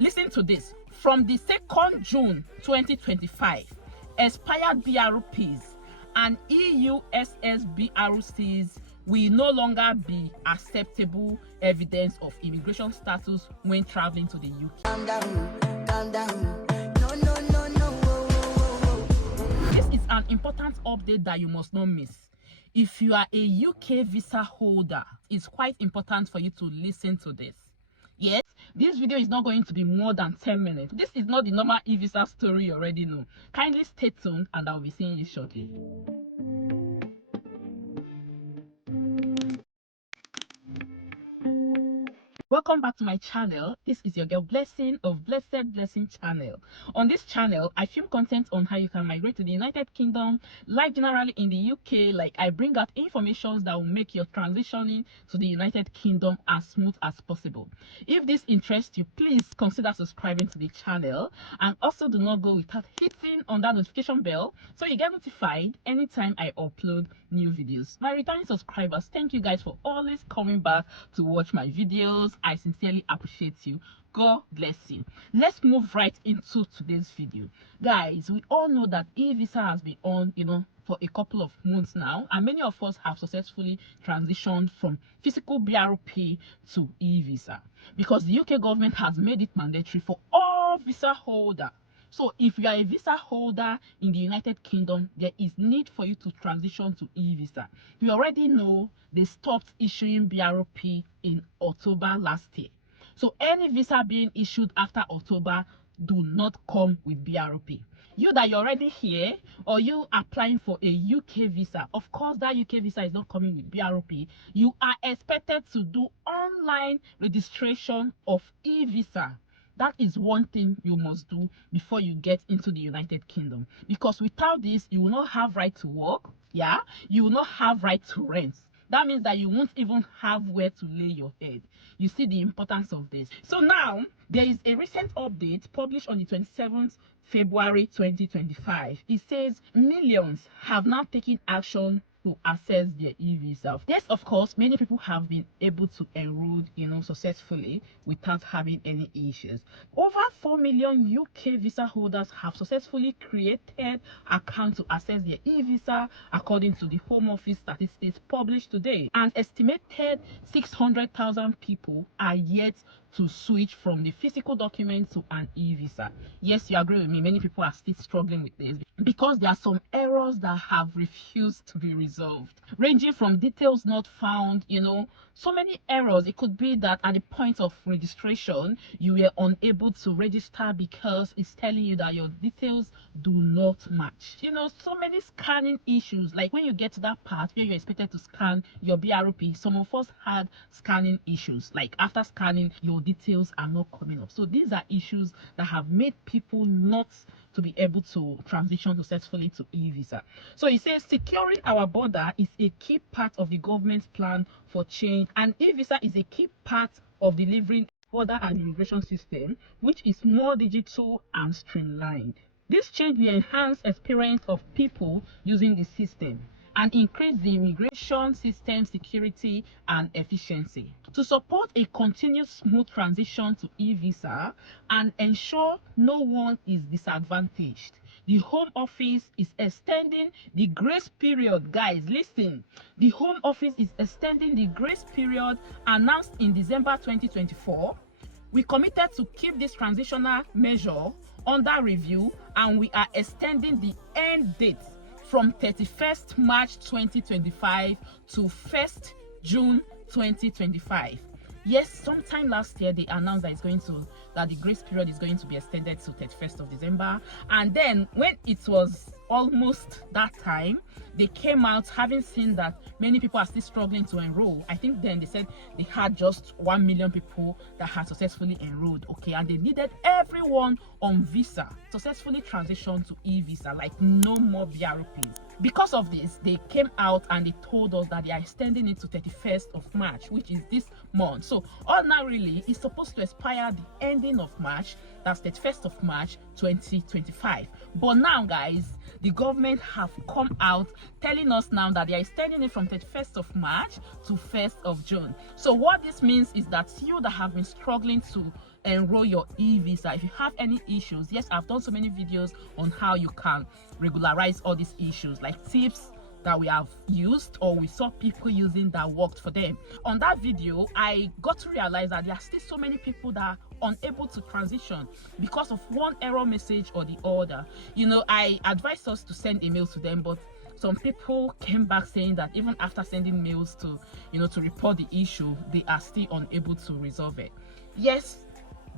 listen to this, from the 2nd June 2025, expired BRPs and EUSS BRCs will no longer be acceptable evidence of immigration status when traveling to the UK. Calm down. No. This is an important update that you must not miss. If you are a UK visa holder, it's quite important for you to listen to this. Yes, this video is not going to be more than 10 minutes. This is not the normal eVisa story you already know. Kindly stay tuned and I'll be seeing you shortly. Welcome back to my channel. This is your girl Blessing of Blessed Blessing channel. On this channel, I film content on how you can migrate to the United Kingdom, life generally in the UK. Like, I bring out information that will make your transitioning to the United Kingdom as smooth as possible. If this interests you, please consider subscribing to the channel, and also do not go without hitting on that notification bell so you get notified anytime I upload new videos. My returning subscribers, thank you guys for always coming back to watch my videos. I sincerely appreciate you. God bless you. Let's move right into today's video. Guys, we all know that eVisa has been on, for a couple of months now, and many of us have successfully transitioned from physical BRP to eVisa because the UK government has made it mandatory for all visa holders. So if you are a visa holder in the United Kingdom, there is need for you to transition to eVisa. You already know they stopped issuing BRP in October last year. So any visa being issued after October do not come with BRP. You that you're already here, or you applying for a UK visa, of course that UK visa is not coming with BRP. You are expected to do online registration of eVisa. That is one thing you must do before you get into the United Kingdom, because without this you will not have right to work. You will not have right to rent. That means that you won't even have where to lay your head. You see the importance of this. So now there is a recent update published on the 27th February 2025. It says millions have now taken action to access their eVisa. Yes, of course, many people have been able to enroll, successfully without having any issues. Over 4 million UK visa holders have successfully created accounts to access their eVisa, according to the Home Office statistics published today. An estimated 600,000 people are yet to switch from the physical document to an eVisa. Yes, you agree with me, many people are still struggling with this because there are some errors that have refused to be resolved, ranging from details not found, so many errors. It could be that at the point of registration you were unable to register because it's telling you that your details do not match. So many scanning issues, like when you get to that part where you're expected to scan your BRP, some of us had scanning issues, like after scanning your details are not coming up. So these are issues that have made people not to be able to transition successfully to eVisa. So it says securing our border is a key part of the government's plan for change, and eVisa is a key part of delivering border and immigration system which is more digital and streamlined. This change will enhance experience of people using the system and increase the immigration system security and efficiency. To support a continuous smooth transition to eVisa and ensure no one is disadvantaged, the Home Office is extending the grace period. Guys, listen. The Home Office is extending the grace period announced in December 2024. We committed to keep this transitional measure under review, and we are extending the end date from 31st March 2025 to 1st June 2025. Yes, sometime last year they announced that the grace period is going to be extended to 31st of December, and then when it was almost that time, they came out having seen that many people are still struggling to enroll. I think then they said they had just 1 million people that had successfully enrolled, and they needed everyone on visa successfully transition to eVisa, like no more BRPs. Because of this, they came out and they told us that they are extending it to 31st of March, which is this month. So ordinarily it's supposed to expire the ending of March, that's 31st of March 2025. But now, guys, the government have come out telling us now that they are extending it from 31st of March to 1st of June. So what this means is that you that have been struggling to enroll your e-visa. If you have any issues, yes, I've done so many videos on how you can regularize all these issues, like tips that we have used or we saw people using that worked for them. On that video, I got to realize that there are still so many people that are unable to transition because of one error message or the other. I advised us to send emails to them, but some people came back saying that even after sending mails to to report the issue, they are still unable to resolve it. Yes,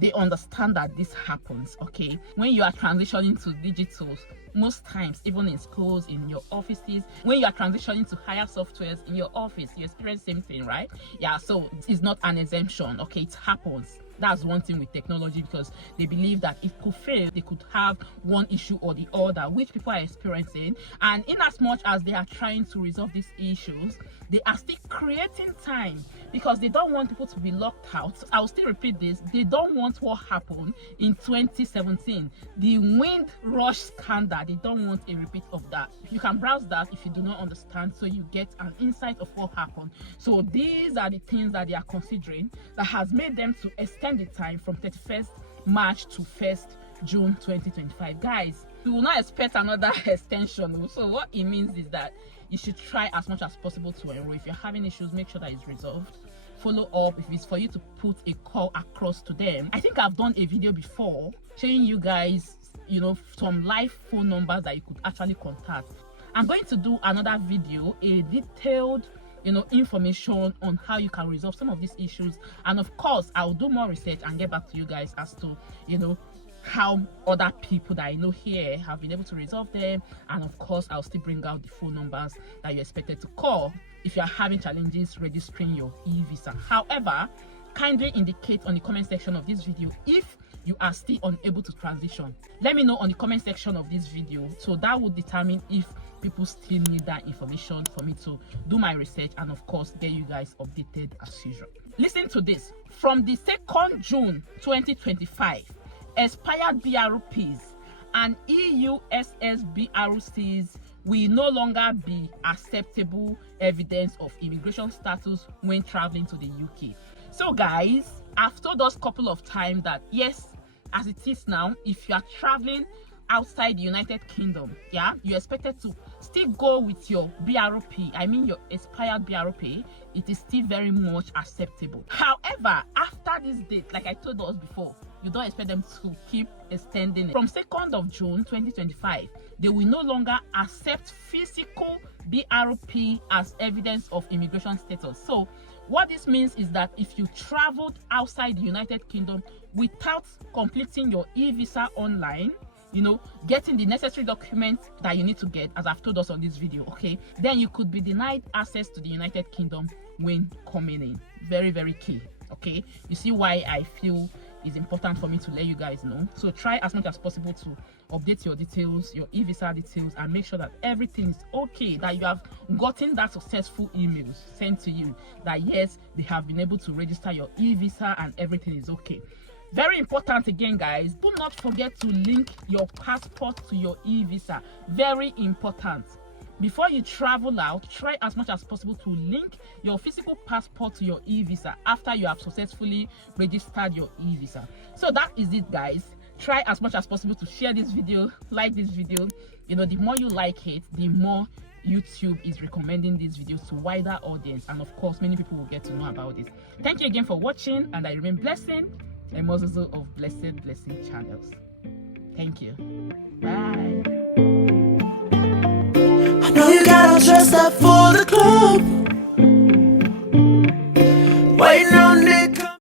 they understand that this happens. Okay, when you are transitioning to digital, most times, even in schools, in your offices, when you are transitioning to higher softwares in your office, you experience same thing, right? Yeah, so it's not an exemption. Okay, it happens. That's one thing with technology, because they believe that it could fail, they could have one issue or the other, which people are experiencing. And in as much as they are trying to resolve these issues, they are still creating time because they don't want people to be locked out. I'll still repeat this: they don't want what happened in 2017, the Windrush scandal. They don't want a repeat of that. You can browse that if you do not understand, so you get an insight of what happened. So these are the things that they are considering that has made them to extend the time from 31st March to 1st June 2025. Guys, we will not expect another extension. So what it means is that you should try as much as possible to enroll. If you're having issues, make sure that it's resolved. Follow up if it's for you to put a call across to them. I think I've done a video before showing you guys some live phone numbers that you could actually contact. I'm going to do another video, a detailed information on how you can resolve some of these issues, and of course I'll do more research and get back to you guys as to how other people that I know here have been able to resolve them. And of course I'll still bring out the phone numbers that you're expected to call if you're having challenges registering your e-visa. However, kindly indicate on the comment section of this video if you are still unable to transition. Let me know on the comment section of this video, so that would determine if people still need that information for me to do my research and of course get you guys updated as usual. Listen to this: from the 2nd June 2025, expired BRPs and EUSS BRCs will no longer be acceptable evidence of immigration status when traveling to the UK. So guys, I've told us a couple of times that yes, as it is now, if you are traveling outside the United Kingdom, you're expected to still go with your BRP, I mean your expired BRP. It is still very much acceptable. However, after this date, like I told us before, you don't expect them to keep extending it. From 2nd of June 2025, they will no longer accept physical BRP as evidence of immigration status. So what this means is that if you traveled outside the United Kingdom without completing your e-visa online, getting the necessary documents that you need to get, as I've told us on this video, okay, then you could be denied access to the United Kingdom when coming in. Very, very key. Okay, you see why I feel it's important for me to let you guys know. So try as much as possible to update your details, your e-visa details, and make sure that everything is okay, that you have gotten that successful emails sent to you that yes, they have been able to register your e-visa and everything is okay. Very important again, guys, do not forget to link your passport to your e-visa. Very important. Before you travel out, try as much as possible to link your physical passport to your e-visa after you have successfully registered your e-visa. So that is it, guys. Try as much as possible to share this video, like this video. The more you like it, the more YouTube is recommending these videos to wider audience, and of course many people will get to know about this. Thank you again for watching, and I remain blessing, a Moses of Blessing Channels. Thank you. Bye. I know you got all dressed up for the club.